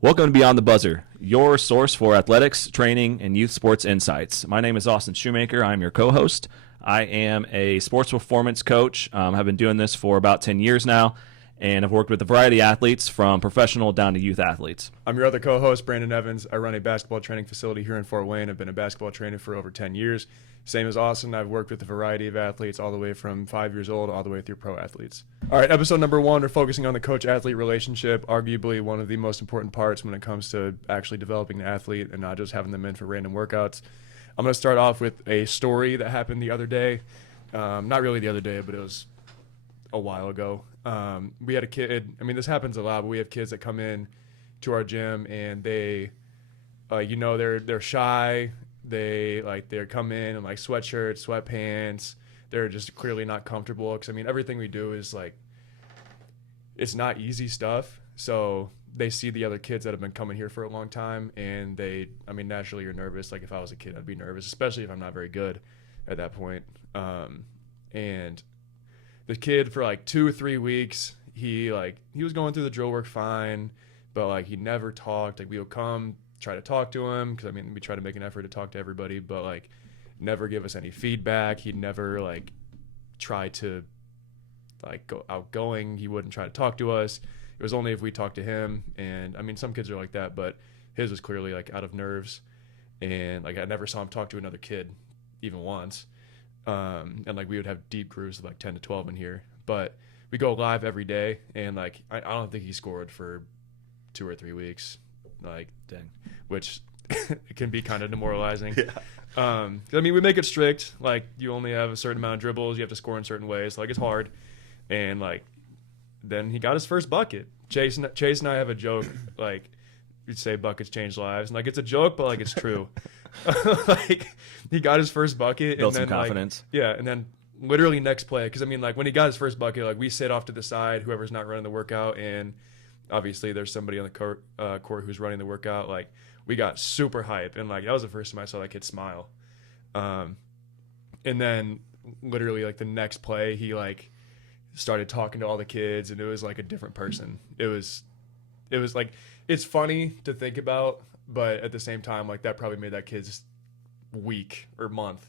Welcome to Beyond the Buzzer, your source for athletics, training, and youth sports insights. My name is Austin Shoemaker. I'm your co-host. I am a sports performance coach. Have been doing this for about 10 years now, and I've worked with a variety of athletes from professional down to youth athletes. I'm your other co-host, Brandon Evans. I run a basketball training facility here in Fort Wayne. I've been a basketball trainer for over 10 years. Same as Austin, I've worked with a variety of athletes all the way from 5 years old all the way through pro athletes. All right, episode number 1, we're focusing on the coach-athlete relationship, arguably one of the most important parts when it comes to actually developing an athlete and not just having them in for random workouts. I'm going to start off with a story that happened the other day. Not really the other day, but it was a while ago. We had a kid, this happens a lot, but we have kids that come in to our gym and they, they're shy. They come in like sweatshirts, sweatpants. They're just clearly not comfortable because everything we do is it's not easy stuff. So they see the other kids that have been coming here for a long time, and naturally you're nervous. Like if I was a kid, I'd be nervous, especially if I'm not very good at that point. And the kid for 2 or 3 weeks, he was going through the drill work fine, but he never talked. We would come try to talk to him because we try to make an effort to talk to everybody, but never give us any feedback. He'd never try to go outgoing. He wouldn't try to talk to us. It was only if we talked to him. And some kids are like that, but his was clearly out of nerves. And I never saw him talk to another kid even once. And we would have deep groups of 10 to 12 in here, but we go live every day. And I don't think he scored for 2 or 3 weeks. Dang. Which it can be kind of demoralizing. Yeah. We make it strict. You only have a certain amount of dribbles. You have to score in certain ways. It's hard. And then he got his first bucket. Chase and I have a joke. We'd say buckets change lives. And it's a joke, but it's true. He got his first bucket. Built and then some confidence. And then literally next play. Because when he got his first bucket, we sit off to the side, whoever's not running the workout, and obviously there's somebody on the court who's running the workout. We got super hype, and that was the first time I saw that kid smile. And then literally the next play, he started talking to all the kids, and it was a different person. It was it's funny to think about, but at the same time, that probably made that kid's week or month.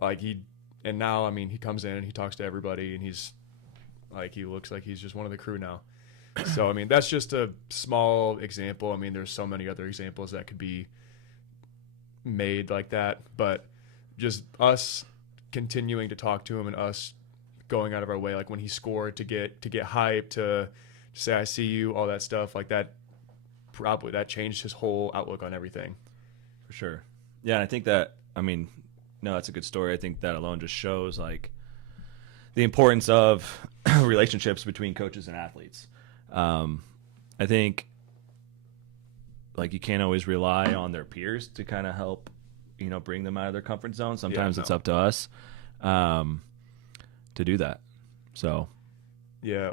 And now he comes in and he talks to everybody, and he's he looks like he's just one of the crew now. So, that's just a small example. There's so many other examples that could be made like that, but just us continuing to talk to him and us going out of our way, when he scored, to get hyped, to say, I see you, all that stuff, that changed his whole outlook on everything. For sure. Yeah, and I think that, no, that's a good story. I think that alone just shows, the importance of relationships between coaches and athletes. I think you can't always rely on their peers to kind of help, bring them out of their comfort zone. Sometimes it's up to us to do that. So yeah,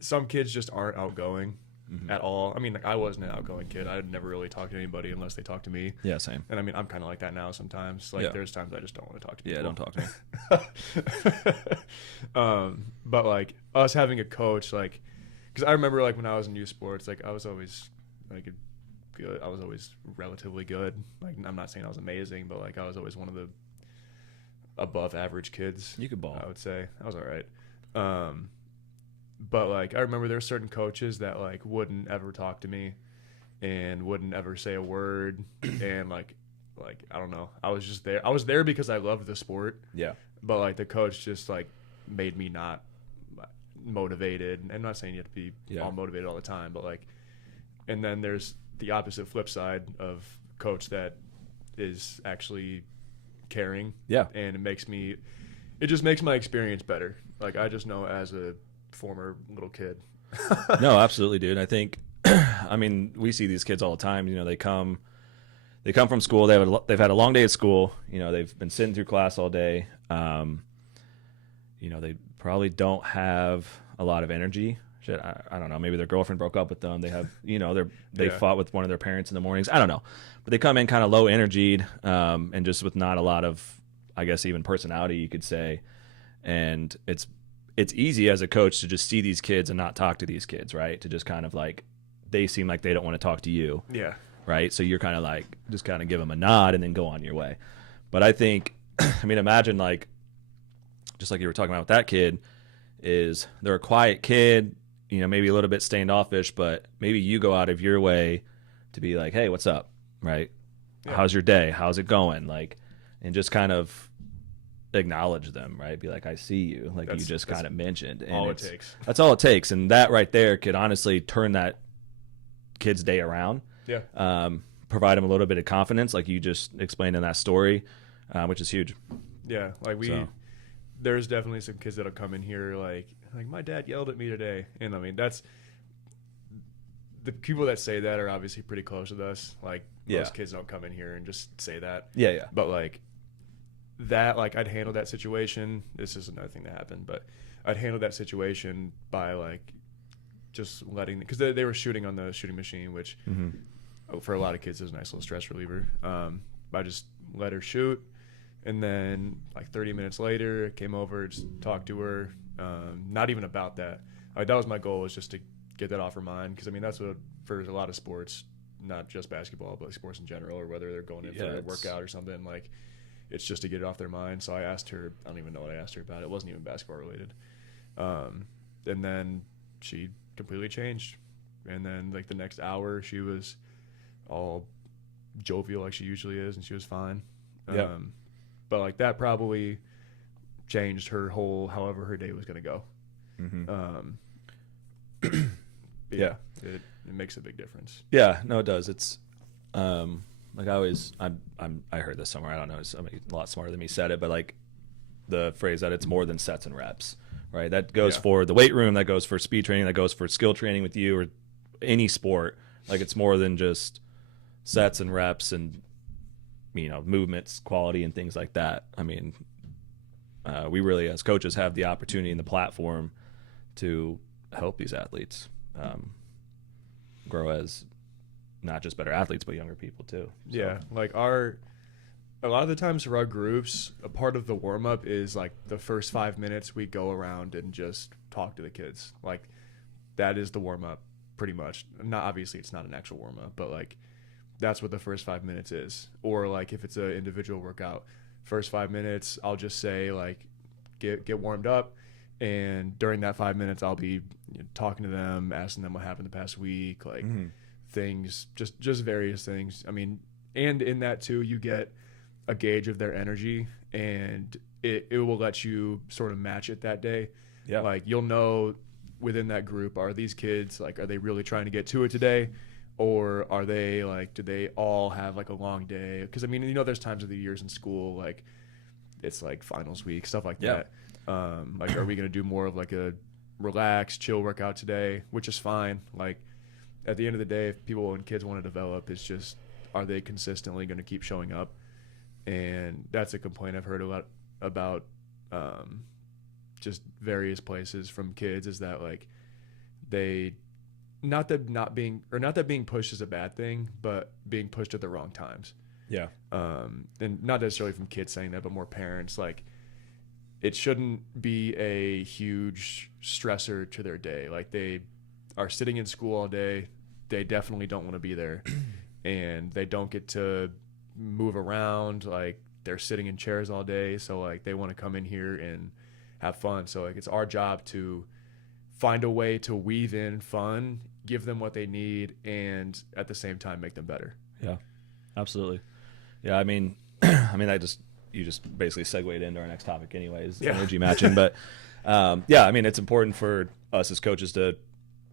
some kids just aren't outgoing at all. I wasn't an outgoing kid. I'd never really talk to anybody unless they talked to me. Yeah, same. And I'm kind of like that now sometimes. There's times I just don't want to talk to people. Yeah, don't talk to me. But us having a coach, because I remember when I was in youth sports, I was always good. I was always relatively good. I'm not saying I was amazing, but I was always one of the above average kids. You could ball. I would say I was all right. But I remember there were certain coaches that wouldn't ever talk to me and wouldn't ever say a word. And I don't know. I was just there. I was there because I loved the sport. Yeah. But the coach just made me not motivated. I'm not saying you have to be all motivated all the time, but and then there's the opposite flip side of coach that is actually caring. Yeah. And it just makes my experience better. I just know as a former little kid. No, absolutely, dude. I think, we see these kids all the time. They come from school. They've had a long day at school. They've been sitting through class all day. They probably don't have a lot of energy. Shit, I don't know. Maybe their girlfriend broke up with them. They have, they fought with one of their parents in the mornings. I don't know, but they come in kind of low energied, and just with not a lot of, I guess, even personality, you could say. And it's easy as a coach to just see these kids and not talk to these kids, right? To just kind of like, they seem like they don't want to talk to you. Yeah. Right. So you're kind of like, just kind of give them a nod and then go on your way. But I think, I mean, imagine like, just like you were talking about with that kid, is they're a quiet kid, you know, maybe a little bit standoffish, but maybe you go out of your way to be like, hey, what's up? Right. Yeah. How's your day? How's it going? Like, and just kind of acknowledge them, right? Be like, I see you, like you just kind of mentioned. And all it takes. That's all it takes. And that right there could honestly turn that kid's day around. Yeah. Provide them a little bit of confidence, like you just explained in that story, which is huge. Yeah. Like there's definitely some kids that'll come in here like my dad yelled at me today. And I mean, that's the people that say that are obviously pretty close with us. Like most kids don't come in here and just say that. Yeah. Yeah. But like that, like I'd handle that situation. This is another thing that happened, but I'd handle that situation by like just letting, because they were shooting on the shooting machine, which for a lot of kids is a nice little stress reliever. I just let her shoot, and then like 30 minutes later came over, just talked to her. Not even about that. That was my goal, was just to get that off her mind, because I mean that's what, for a lot of sports, not just basketball but like sports in general, or whether they're going in for a workout or something, like it's just to get it off their mind. So I asked her, I don't even know what I asked her about. It wasn't even basketball related. And then she completely changed. And then like the next hour she was all jovial like she usually is, and she was fine. But like that probably changed her whole, however her day was going to go. It makes a big difference. Yeah, no, it does. It's like I heard this somewhere. I don't know. Somebody a lot smarter than me said it, but like the phrase that it's more than sets and reps, right? That goes for the weight room, that goes for speed training, that goes for skill training with you or any sport. Like it's more than just sets and reps and, you know, movements, quality, and things like that. I mean, we really, as coaches, have the opportunity and the platform to help these athletes grow as not just better athletes, but younger people too. So. Yeah, like a lot of the times for our groups, a part of the warm up is like the first 5 minutes we go around and just talk to the kids. Like that is the warm up, pretty much. Not obviously, it's not an actual warm up, but like that's what the first 5 minutes is. Or like if it's an individual workout, first 5 minutes I'll just say like get warmed up, and during that 5 minutes I'll be talking to them, asking them what happened the past week, like things, just various things. I mean, and in that too you get a gauge of their energy, and it will let you sort of match it that day. Yeah, like you'll know within that group, are these kids like, are they really trying to get to it today, or are they like, do they all have like a long day? Because I mean, you know, there's times of the years in school like it's like finals week, stuff like that. Like, are we going to do more of like a relax, chill workout today, which is fine. Like at the end of the day, if people and kids want to develop, it's just, are they consistently going to keep showing up? And that's a complaint I've heard a lot about just various places from kids, is that like they, not that being pushed is a bad thing, but being pushed at the wrong times. Yeah. And not necessarily from kids saying that, but more parents. Like it shouldn't be a huge stressor to their day. Like they are sitting in school all day. They definitely don't want to be there, and they don't get to move around. Like they're sitting in chairs all day. So like they want to come in here and have fun. So like it's our job to find a way to weave in fun, give them what they need, and at the same time make them better. Yeah, absolutely. Yeah, I mean, you just basically segued into our next topic anyways, energy matching. But yeah, I mean, it's important for us as coaches to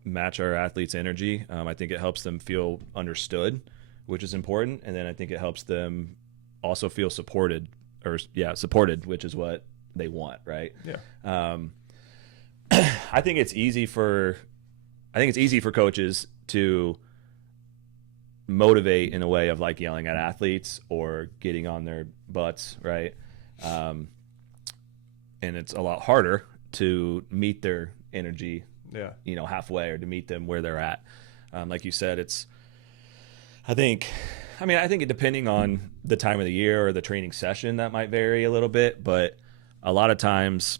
match our athletes' energy. I think it helps them feel understood, which is important. And then I think it helps them also feel supported, which is what they want, right? Yeah. I think it's easy for coaches to motivate in a way of like yelling at athletes or getting on their butts, right? And it's a lot harder to meet their energy, halfway, or to meet them where they're at. Like you said, I think it, depending on the time of the year or the training session, that might vary a little bit, but a lot of times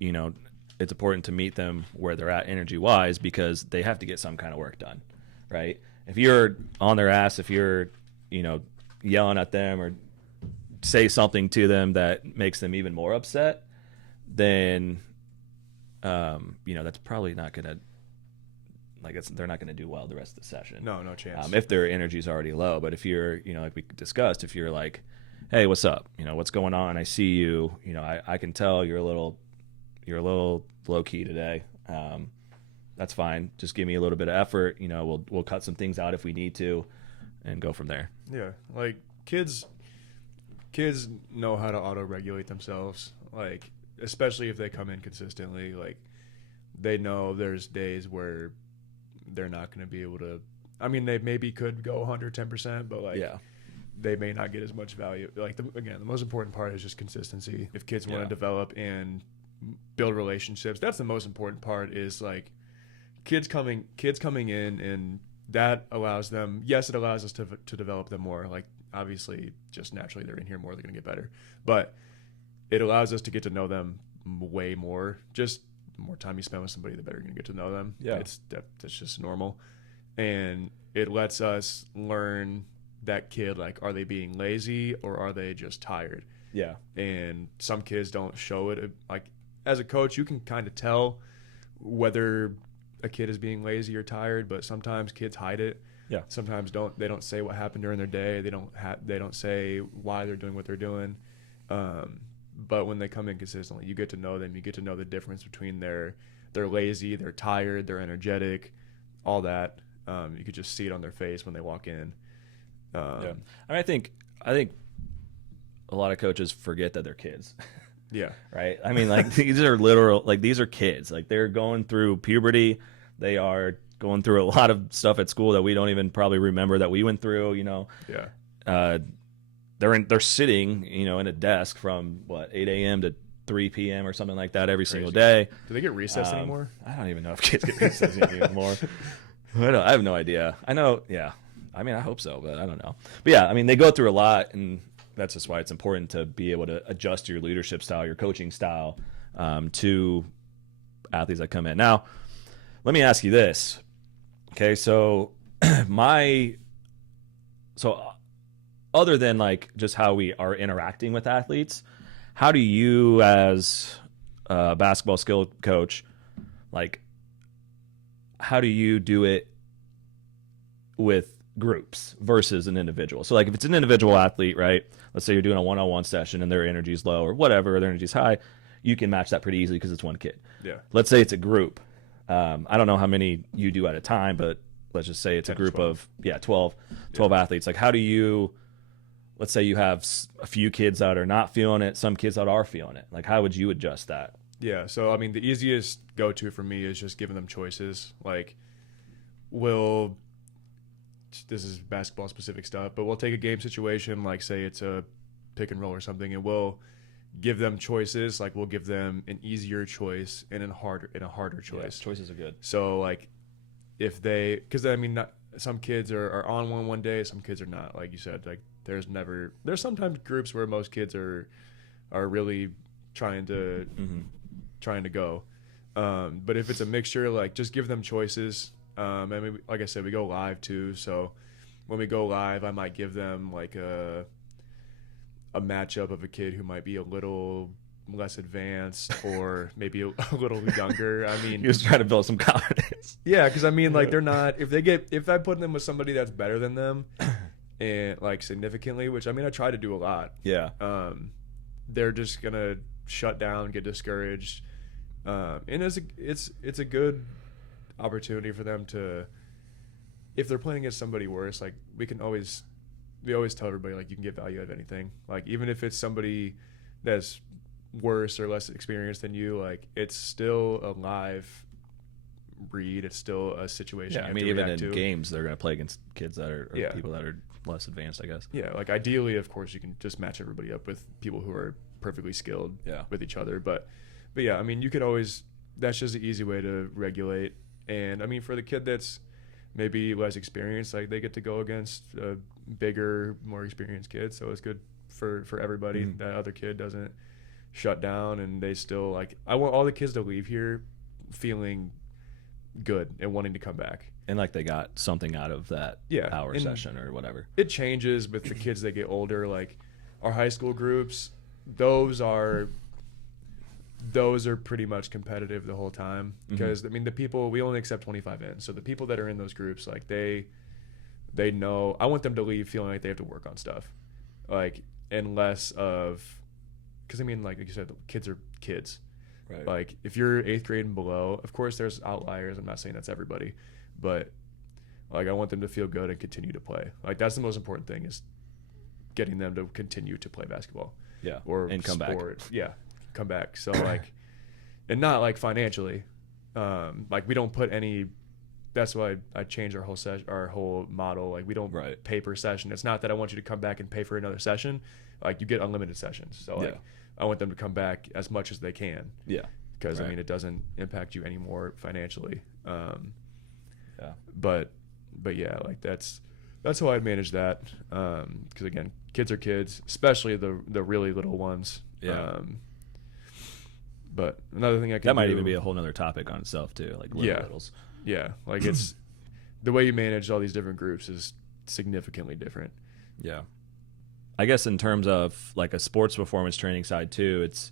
you know, it's important to meet them where they're at energy wise, because they have to get some kind of work done, right? If you're on their ass, if you're, you know, yelling at them or say something to them that makes them even more upset, then, you know, that's probably not going to, they're not going to do well the rest of the session. No chance. If their energy's already low. But if you're, you know, like we discussed, if you're like, hey, what's up? You know, what's going on? I see you. You know, I can tell you're a little low key today. That's fine. Just give me a little bit of effort. You know, we'll cut some things out if we need to, and go from there. Yeah, like kids know how to auto-regulate themselves. Like, especially if they come in consistently, like they know there's days where they're not going to be able to. I mean, they maybe could go 110%, but like, they may not get as much value. Like, the most important part is just consistency. If kids want to develop and build relationships, that's the most important part. Is like kids coming in, and that allows them. Yes, it allows us to develop them more. Like, obviously, just naturally, they're in here more, they're going to get better. But it allows us to get to know them way more. Just the more time you spend with somebody, the better you're going to get to know them. Yeah, that's just normal, and it lets us learn that kid, like, are they being lazy or are they just tired? Yeah. And some kids don't show it. Like, as a coach, you can kind of tell whether a kid is being lazy or tired, but sometimes kids hide it. Yeah. Sometimes they don't say what happened during their day. They don't say why they're doing what they're doing. But when they come in consistently, you get to know them. You get to know the difference between they're lazy, they're tired, they're energetic, all that. You could just see it on their face when they walk in. I mean, I think a lot of coaches forget that they're kids. Yeah. Right. I mean, like, these are kids. Like, they're going through puberty. They are going through a lot of stuff at school that we don't even probably remember that we went through, you know. Yeah. They're sitting, you know, in a desk from 8 a.m. to 3 p.m. or something like that every Crazy. single day. Do they get recess anymore? I don't even know if kids get recess anymore. I have no idea. I know. Yeah. I mean, I hope so, but I don't know. But yeah, I mean, they go through a lot, and that's just why it's important to be able to adjust your leadership style, your coaching style, to athletes that come in. Now, let me ask you this. Okay, so other than like just how we are interacting with athletes, how do you, as a basketball skill coach, like, how do you do it with groups versus an individual? So like, if it's an individual athlete, right, let's say you're doing a one-on-one session and their energy's low or whatever, their energy's high, you can match that pretty easily because it's one kid. Yeah. Let's say it's a group. I don't know how many you do at a time, but let's just say it's a group of 12 athletes. Like, how do you, let's say you have a few kids that are not feeling it, some kids that are feeling it. Like, how would you adjust that? Yeah. So, I mean, the easiest go-to for me is just giving them choices. Like, this is basketball specific stuff, but we'll take a game situation, like say it's a pick and roll or something, and we'll give them choices. Like, we'll give them an easier choice and a harder choice. Yeah, choices are good. So like, because I mean, some kids are on one day, some kids are not. Like you said, like there's sometimes groups where most kids are really trying to go. But if it's a mixture, like, just give them choices. I mean, like I said, we go live too. So when we go live, I might give them like a matchup of a kid who might be a little less advanced or maybe a little younger. I mean, you're just trying to build some confidence. Yeah, because I mean, like, they're not, if I put them with somebody that's better than them and like significantly, which I mean, I try to do a lot. Yeah. They're just gonna shut down, get discouraged, and it's a good opportunity for them to, if they're playing against somebody worse, like we always tell everybody, like, you can get value out of anything. Like, even if it's somebody that's worse or less experienced than you, like, it's still a live read. It's still a situation. Yeah, I mean, even in games, they're going to play against kids that are people that are less advanced, I guess. Yeah, like, ideally, of course, you can just match everybody up with people who are perfectly skilled with each other. But yeah, I mean, you could always, that's just an easy way to regulate. And I mean, for the kid that's maybe less experienced, like, they get to go against a bigger, more experienced kid, so it's good for everybody. That other kid doesn't shut down, and they still like. I want all the kids to leave here feeling good and wanting to come back. And like they got something out of that hour session or whatever. It changes with the kids that get older. Like our high school groups, those are pretty much competitive the whole time, because I mean the people, we only accept 25 in, so the people that are in those groups, like they know. I want them to leave feeling like they have to work on stuff, like, and less of, because I mean, like you said, the kids are kids. Right. Like if you're 8th grade and below, of course there's outliers. I'm not saying that's everybody, but like I want them to feel good and continue to play. Like that's the most important thing, is getting them to continue to play basketball. Yeah. Or and come sport. back. Yeah. Come back. So like, and not like financially, like we don't put any. That's why I changed our whole model. Like we don't pay per session. It's not that I want you to come back and pay for another session. Like you get unlimited sessions. So like I want them to come back as much as they can. Yeah. Because I mean it doesn't impact you anymore financially. Yeah. But yeah, like that's how I manage that. Because again, kids are kids, especially the really little ones. Yeah. But another thing I can that might even be a whole nother topic on itself too, like littles. Yeah, like it's the way you manage all these different groups is significantly different. Yeah. I guess in terms of like a sports performance training side too, it's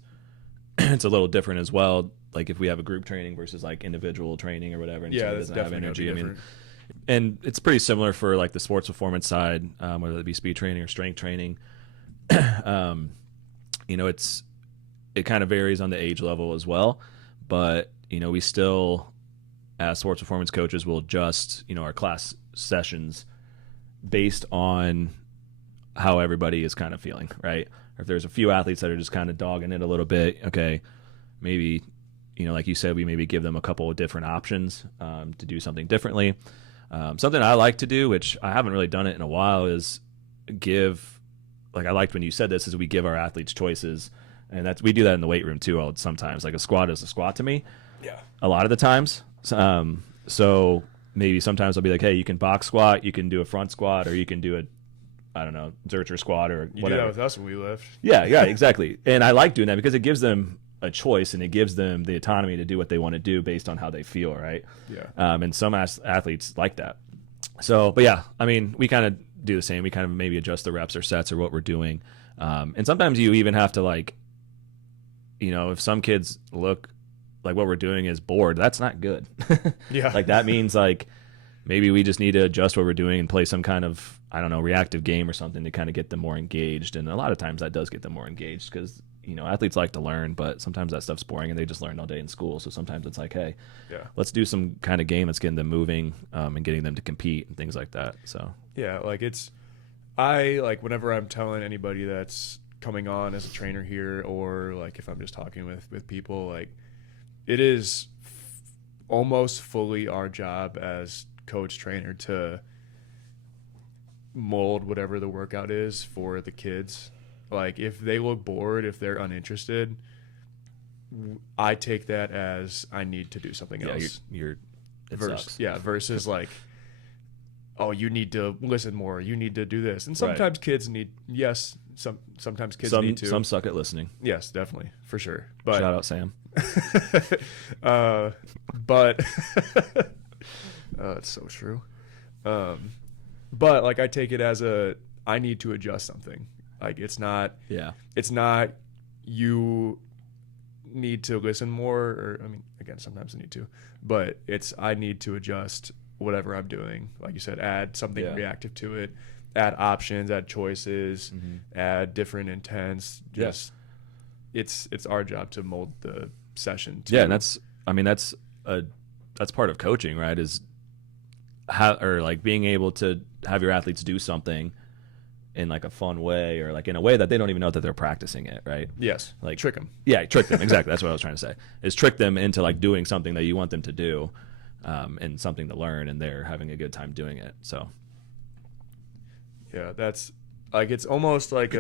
a little different as well. Like if we have a group training versus like individual training or whatever, and somebody doesn't have energy. I mean, and it's pretty similar for like the sports performance side, whether it be speed training or strength training. You know, it kind of varies on the age level as well, but you know, we still, as sports performance coaches, will adjust, you know, our class sessions based on how everybody is kind of feeling, right? Or if there's a few athletes that are just kind of dogging it a little bit, okay, maybe, you know, like you said, we maybe give them a couple of different options to do something differently. Something I like to do, which I haven't really done it in a while, is give, like I liked when you said this, is we give our athletes choices. And we do that in the weight room too sometimes. Like a squat is a squat to me. Yeah. A lot of the times. So maybe sometimes I'll be like, hey, you can box squat, you can do a front squat, or you can do I don't know, Zercher squat or whatever. You do that with us when we lift. Yeah, exactly. And I like doing that because it gives them a choice and it gives them the autonomy to do what they want to do based on how they feel, right? Yeah. And some athletes like that. So, but yeah, I mean, we kind of do the same. We kind of maybe adjust the reps or sets or what we're doing. And sometimes you even have to like, you know, if some kids look like what we're doing is bored, that's not good. Yeah. Like that means like maybe we just need to adjust what we're doing and play some kind of, I don't know, reactive game or something to kind of get them more engaged. And a lot of times that does get them more engaged because, you know, athletes like to learn, but sometimes that stuff's boring and they just learn all day in school. So sometimes it's like, hey, let's do some kind of game that's getting them moving and getting them to compete and things like that. So yeah, like I like whenever I'm telling anybody that's coming on as a trainer here, or like if I'm just talking with people, like it is almost fully our job as coach trainer to mold whatever the workout is for the kids. Like if they look bored, if they're uninterested, I take that as I need to do something else. Versus like, oh, you need to listen more, you need to do this. And sometimes kids need, sometimes kids need to. Some suck at listening. Yes, definitely, for sure. But shout out Sam. But it's so true. But like I take it as I need to adjust something. Like it's not you need to listen more, or I mean, again, sometimes I need to, but I need to adjust whatever I'm doing. Like you said, add something reactive to it, add options, add choices, add different intents. Just it's our job to mold the session too. Yeah, and that's part of coaching, right? Is like being able to have your athletes do something in like a fun way, or like in a way that they don't even know that they're practicing it, right? Yes. Like trick them. Yeah, trick them. Exactly. That's what I was trying to say. Is trick them into like doing something that you want them to do, and something to learn, and they're having a good time doing it. So yeah, that's like, it's almost like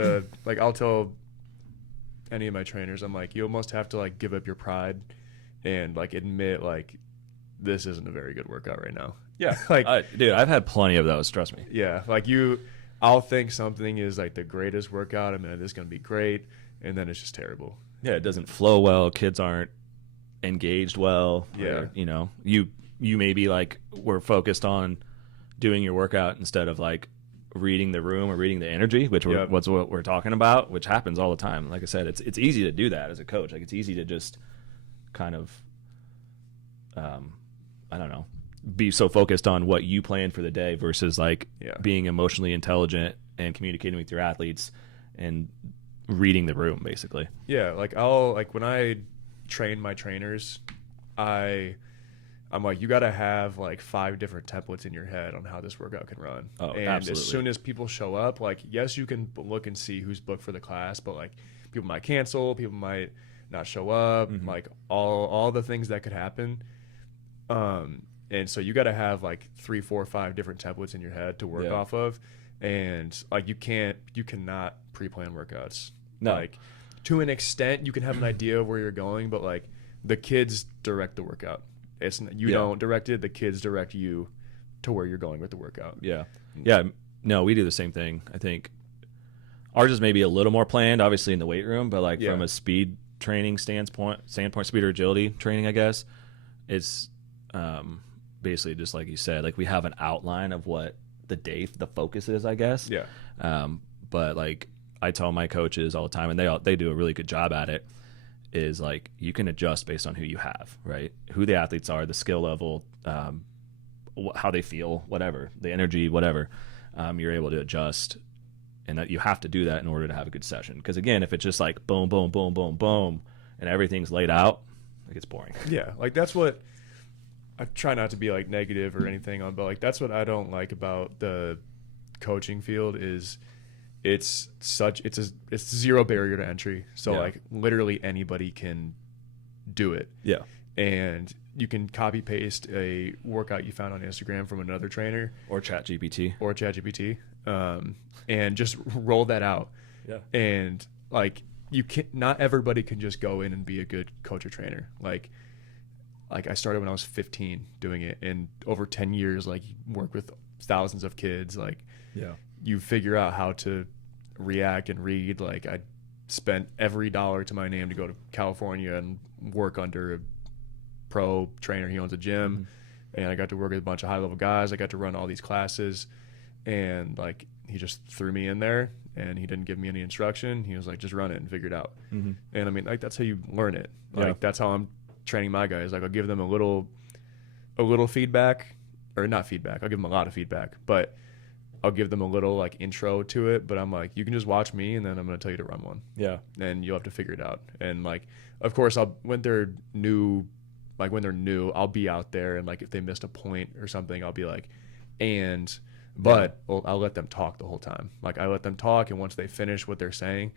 like I'll tell any of my trainers, I'm like, you almost have to like give up your pride and like admit like this isn't a very good workout right now. Yeah. Like dude, I've had plenty of those, trust me. Yeah, like I'll think something is like the greatest workout. I mean, this is going to be great, and then it's just terrible. Yeah, it doesn't flow well. Kids aren't engaged well. Yeah. Or, you know, you maybe like we're focused on doing your workout instead of like reading the room or reading the energy, which what's what we're talking about, which happens all the time. Like I said, it's easy to do that as a coach. Like it's easy to just kind of, I don't know, be so focused on what you plan for the day versus like being emotionally intelligent and communicating with your athletes and reading the room basically. Yeah. Like when I train my trainers, I'm like, you got to have like 5 different templates in your head on how this workout can run. Oh, and absolutely. As soon as people show up, like, yes, you can look and see who's booked for the class, but like people might cancel, people might not show up, like all the things that could happen. And so you got to have like 3, 4, 5 different templates in your head to work off of. And like, you cannot pre-plan workouts. No. Like to an extent you can have an idea of where you're going, but like the kids direct the workout. It's you don't direct it. The kids direct you to where you're going with the workout. Yeah. No, we do the same thing. I think ours is maybe a little more planned, obviously in the weight room, but like from a speed training standpoint, speed or agility training, I guess it's basically just like you said. Like we have an outline of what the focus is, I guess. Yeah. But like I tell my coaches all the time, and they do a really good job at it, is like you can adjust based on who you have, right? Who the athletes are, the skill level, how they feel, whatever, the energy, whatever. You're able to adjust, and that you have to do that in order to have a good session. Because again, if it's just like boom, boom, boom, boom, boom, and everything's laid out, it gets boring. Yeah, like that's what I try not to be like negative or anything on, but like that's what I don't like about the coaching field is it's zero barrier to entry. So like literally anybody can do it. Yeah. And you can copy paste a workout you found on Instagram from another trainer or ChatGPT and just roll that out. Yeah. And like not everybody can just go in and be a good coach or trainer. Like I started when I was 15 doing it, and over 10 years, like you work with thousands of kids, like you figure out how to react and read. Like I spent every dollar to my name to go to California and work under a pro trainer. He owns a gym, and I got to work with a bunch of high level guys. I got to run all these classes, and like he just threw me in there, and he didn't give me any instruction. He was like, just run it and figure it out. And I mean, like that's how you learn it. Like that's how I'm training my guys. Like I'll give them a little feedback, or not feedback. I'll give them a lot of feedback, but I'll give them a little like intro to it. But I'm like, you can just watch me, and then I'm going to tell you to run one. Yeah. And you'll have to figure it out. And like, of course, when they're new, I'll be out there, and like if they missed a point or something, I'll be like, but I'll let them talk the whole time. Like I let them talk, and once they finish what they're saying,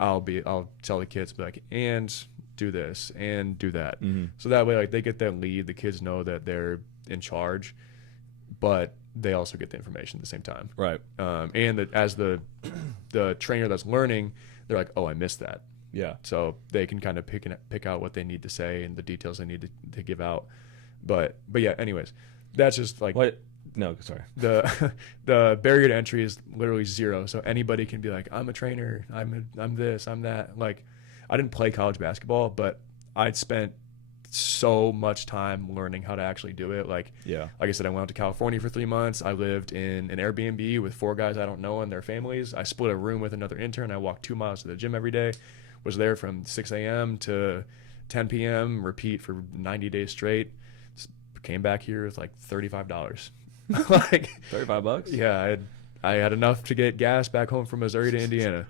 I'll tell the kids, be like, and do this and do that. So that way, like they get that lead. The kids know that they're in charge, but they also get the information at the same time. Right. And that as the trainer that's learning, they're like, oh, I missed that. Yeah. So they can kind of pick out what they need to say and the details they need to give out. But yeah, anyways, that's just like what. No, sorry. The barrier to entry is literally zero. So anybody can be like, I'm a trainer. I'm this. I'm that. Like, I didn't play college basketball, but I'd spent so much time learning how to actually do it. Like I said, I went out to California for 3 months. I lived in an Airbnb with 4 guys I don't know and their families. I split a room with another intern. I walked 2 miles to the gym every day. Was there from 6 a.m. to 10 p.m. Repeat for 90 days straight. Came back here with like $35. Like $35. Yeah, I had enough to get gas back home from Missouri to Indiana.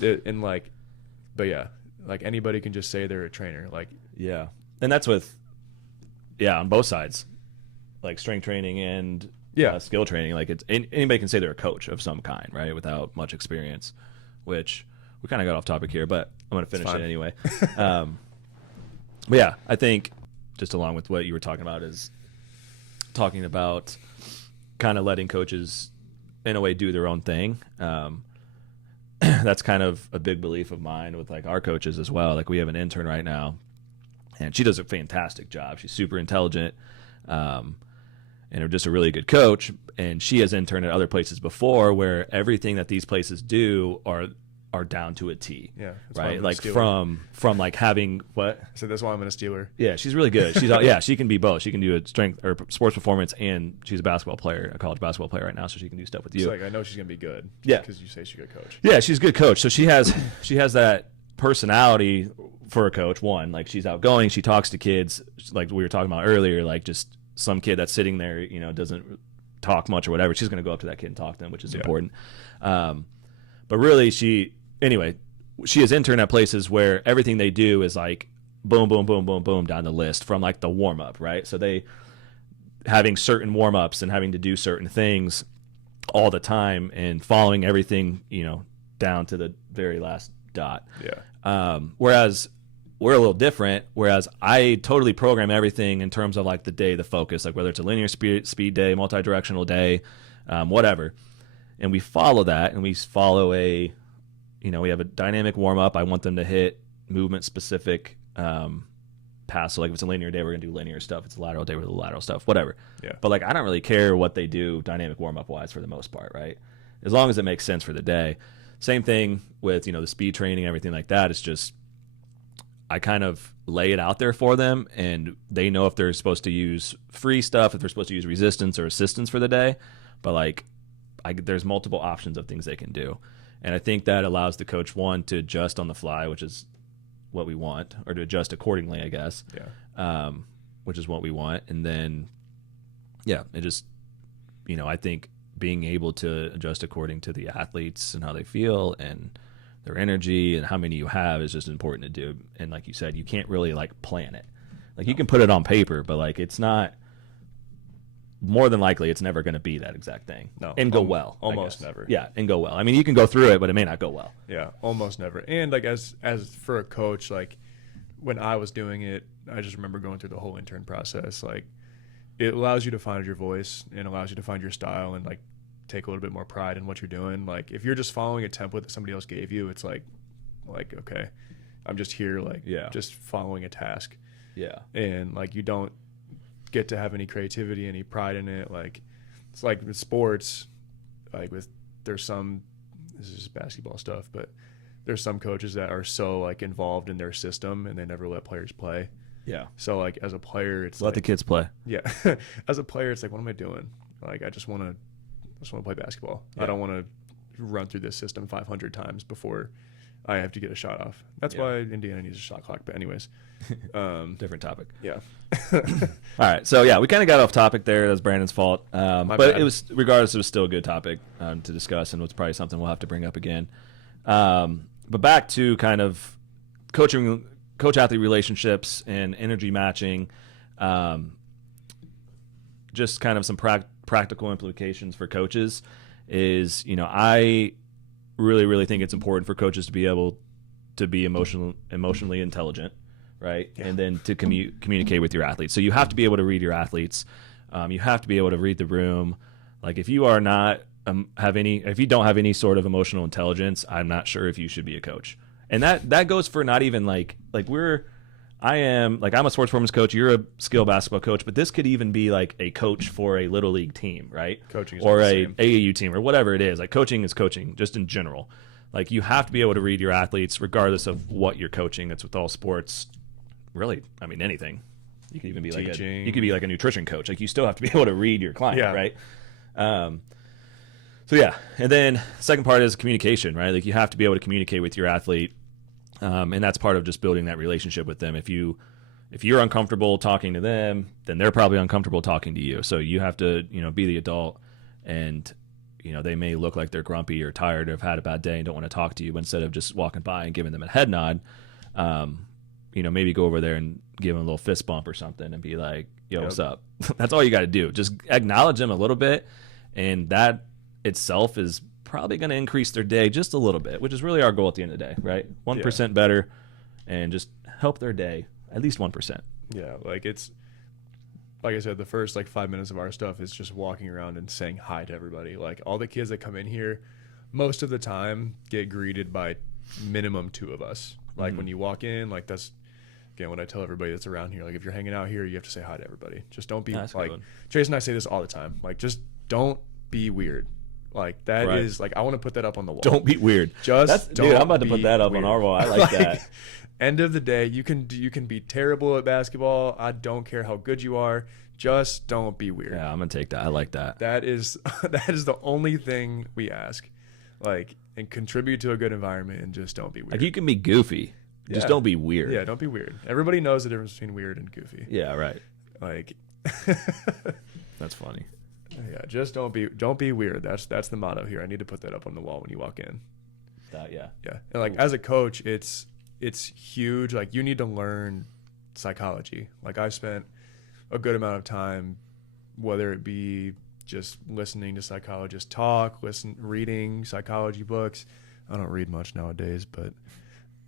But yeah, like anybody can just say they're a trainer. Like and that's with on both sides, like strength training and skill training. Like it's anybody can say they're a coach of some kind, right, without much experience. Which we kind of got off topic here, but I'm going to finish it anyway. But yeah, I think just along with what you were talking about is talking about kind of letting coaches in a way do their own thing. That's kind of a big belief of mine with like our coaches as well. Like we have an intern right now, and she does a fantastic job. She's super intelligent, and just a really good coach. And she has interned at other places before, where everything that these places do are down to a T. Yeah, that's why I'm right. gonna Like steal from like having what? I said that's why I'm gonna steal her. Yeah, she's really good. She's yeah, she can be both. She can do a strength or sports performance, and she's a basketball player, a college basketball player right now, so she can do stuff with you. It's like I know she's gonna be good. Yeah, because you say she's a good coach. Yeah, she's a good coach. So she has that personality for a coach. One, like she's outgoing. She talks to kids, like we were talking about earlier. Like just some kid that's sitting there, doesn't talk much or whatever. She's gonna go up to that kid and talk to them, which is important. But really, she is intern at places where everything they do is like boom, boom, boom, boom, boom down the list from like the warm up, right? So they having certain warm ups and having to do certain things all the time and following everything, down to the very last dot. Yeah. Whereas we're a little different. Whereas I totally program everything in terms of like the day, the focus, like whether it's a linear speed day, multi-directional day, whatever. And we follow that, and we follow we have a dynamic warm-up. I want them to hit movement-specific pass. So, like, if it's a linear day, we're going to do linear stuff. If it's a lateral day, we're going to do lateral stuff, whatever. Yeah. But, like, I don't really care what they do dynamic warm-up-wise for the most part, right? As long as it makes sense for the day. Same thing with, the speed training and everything like that. It's just I kind of lay it out there for them, and they know if they're supposed to use free stuff, if they're supposed to use resistance or assistance for the day. But, like, there's multiple options of things they can do. And I think that allows the coach, one, to adjust on the fly, which is what we want, or to adjust accordingly, I guess, which is what we want. And then, it just, I think being able to adjust according to the athletes and how they feel and their energy and how many you have is just important to do. And like you said, you can't really, like, plan it. Like, you can put it on paper, but, like, it's not – more than likely it's never going to be that exact thing. No, and go well. Almost never. Yeah, and go well. I mean, you can go through it, but it may not go well. Yeah, almost never. And like as for a coach, like when I was doing it, I just remember going through the whole intern process. Like it allows you to find your voice and allows you to find your style and like take a little bit more pride in what you're doing. Like if you're just following a template that somebody else gave you, it's like okay, I'm just here just following a task. Yeah. And like you don't get to have any creativity, any pride in it. Like it's like with sports, like there's some, this is just basketball stuff, but there's some coaches that are so like involved in their system and they never let players play. Yeah. So like as a player, it's let the kids play. Yeah. As a player, it's like, what am I doing? Like I just want to play basketball. Yeah. I don't want to run through this system 500 times before I have to get a shot off. That's why Indiana needs a shot clock. But anyways, different topic. Yeah. All right. So yeah, we kind of got off topic there. That's Brandon's fault. But bad. It was, regardless, it was still a good topic to discuss, and it's probably something we'll have to bring up again. But back to kind of coach-athlete relationships and energy matching. Just kind of some practical implications for coaches is, I really, really think it's important for coaches to be able to be emotionally intelligent, right? Yeah. And then to communicate with your athletes. So you have to be able to read your athletes. You have to be able to read the room. Like if you are not if you don't have any sort of emotional intelligence, I'm not sure if you should be a coach. And that goes for not even I'm a sports performance coach. You're a skill basketball coach, but this could even be like a coach for a little league team, right? Coaching is or a AAU team or whatever it is. Like coaching is coaching, just in general. Like you have to be able to read your athletes, regardless of what you're coaching. It's with all sports, really. I mean, anything. You could even be like a nutrition coach. Like you still have to be able to read your client, right? So yeah, and then second part is communication, right? Like you have to be able to communicate with your athlete. And that's part of just building that relationship with them. If you're uncomfortable talking to them, then they're probably uncomfortable talking to you. So you have to, be the adult, and, they may look like they're grumpy or tired or have had a bad day and don't want to talk to you. But instead of just walking by and giving them a head nod, maybe go over there and give them a little fist bump or something and be like, yo, what's up? That's all you got to do. Just acknowledge them a little bit. And that itself is probably going to increase their day just a little bit, which is really our goal at the end of the day, right? 1% better, and just help their day at least 1%. Yeah, like it's like I said, the first 5 minutes of our stuff is just walking around and saying hi to everybody. Like all the kids that come in here, most of the time get greeted by minimum 2 of us. Like when you walk in, like that's again what I tell everybody that's around here. Like if you're hanging out here, you have to say hi to everybody. Just don't be Chase and I say this all the time. Like just don't be weird. Like that Right. is like, I want to put that up on the wall. Don't be weird. Just Dude, I'm about to be put that up weird. on our wall. I like that. End of the day, you can be terrible at basketball. I don't care how good you are. Just don't be weird. Yeah, I'm gonna take that. I like that. That is the only thing we ask. Like, and contribute to a good environment, and just don't be weird. Like, you can be goofy, just Yeah. don't be weird. Yeah, don't be weird. Everybody knows the difference between weird and goofy. Yeah, right. Like, That's funny. yeah, just don't be weird. That's the motto here. I need to put that up on the wall when you walk in. Yeah. Yeah, and like as a coach, it's huge. Like, you need to learn psychology. Like, I've spent a good amount of time, whether it be just listening to psychologists talk, reading psychology books. I don't read much nowadays, but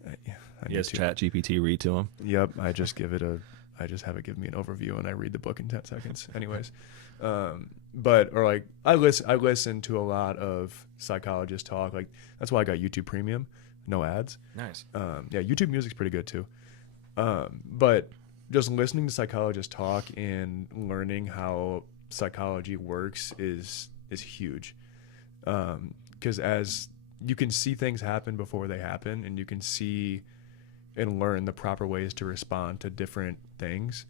I need Yes, to. Chat GPT, read to him. Yep, I just have it give me an overview, and I read the book in 10 seconds. Anyways, I listen to a lot of psychologists talk. Like, that's why I got YouTube Premium, no ads. Nice. Yeah, YouTube Music's pretty good too. But just listening to psychologists talk and learning how psychology works is huge. Because as you can see things happen before they happen, and you can see and learn the proper ways to respond to different things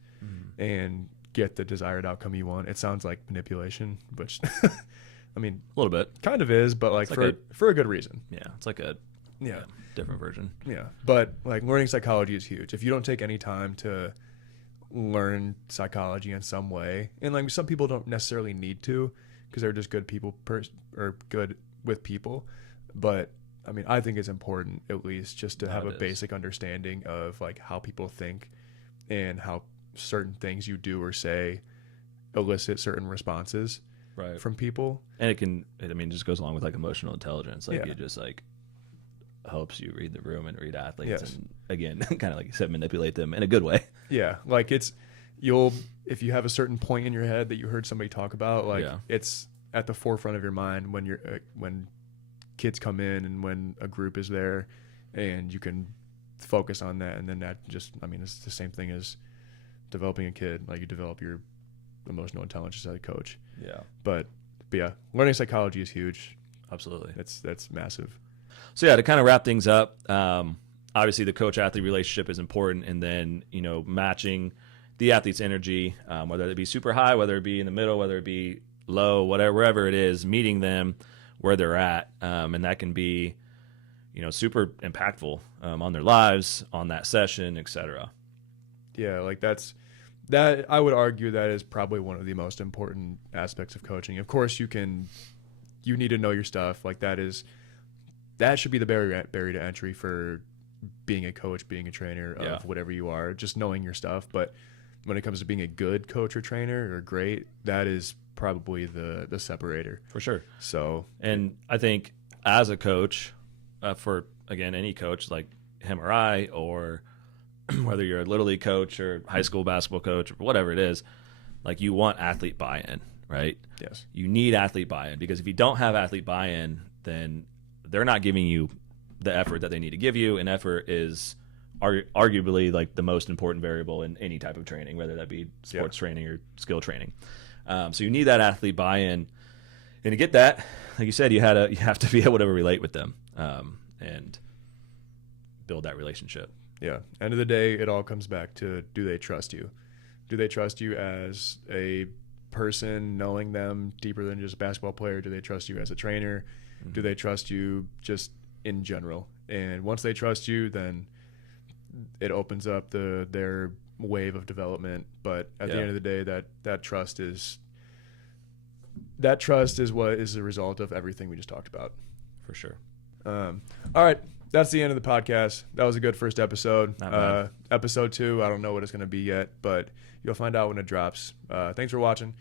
and get the desired outcome you want. It sounds like manipulation, which I mean, A little bit. kind of is, but like for a good reason. Yeah, it's like a Yeah. different version. Yeah. But like, learning psychology is huge. If you don't take any time to learn psychology in some way, and like, some people don't necessarily need to, because they're just good people or good with people. But I mean, I think it's important, at least, just to have a basic understanding of like how people think and how certain things you do or say elicit certain responses Right. from people. And it just goes along with like emotional intelligence. Like, Yeah. it just like helps you read the room and read athletes. Yes. And again, kind of like you said, manipulate them in a good way. Yeah, like if you have a certain point in your head that you heard somebody talk about, like Yeah. it's at the forefront of your mind when when kids come in and when a group is there, and you can focus on that. And then that just, I mean, it's the same thing as developing a kid. Like, you develop your emotional intelligence as a coach. Yeah. But yeah, learning psychology is huge. Absolutely. That's massive. So yeah, to kind of wrap things up, obviously the coach-athlete relationship is important, and then, matching the athlete's energy, whether it be super high, whether it be in the middle, whether it be low, wherever it is, meeting them where they're at, and that can be, super impactful on their lives, on that session, etc. Yeah, like that I would argue that is probably one of the most important aspects of coaching. Of course, you need to know your stuff. Like, that should be the barrier to entry for being a coach, being a trainer of whatever you are, just knowing your stuff. But when it comes to being a good coach or trainer or great, that is probably the separator. For sure. So, and I think as a coach, for, again, any coach like him or I, or whether you're a Little League coach or high school basketball coach or whatever it is, like, you want athlete buy-in, right? yes. You need athlete buy-in, because if you don't have athlete buy-in, then they're not giving you the effort that they need to give you, and effort is arguably like the most important variable in any type of training, whether that be sports training or skill training. So you need that athlete buy-in, and to get that, like you said, you have to be able to relate with them and build that relationship. Yeah. End of the day, it all comes back to, do they trust you? Do they trust you as a person, knowing them deeper than just a basketball player? Do they trust you as a trainer? Mm-hmm. Do they trust you just in general? And once they trust you, then it opens up their wave of development. But at the end of the day, that trust is what is the result of everything we just talked about. For sure. All right. That's the end of the podcast. That was a good first episode. Episode 2, I don't know what it's going to be yet, but you'll find out when it drops. Thanks for watching.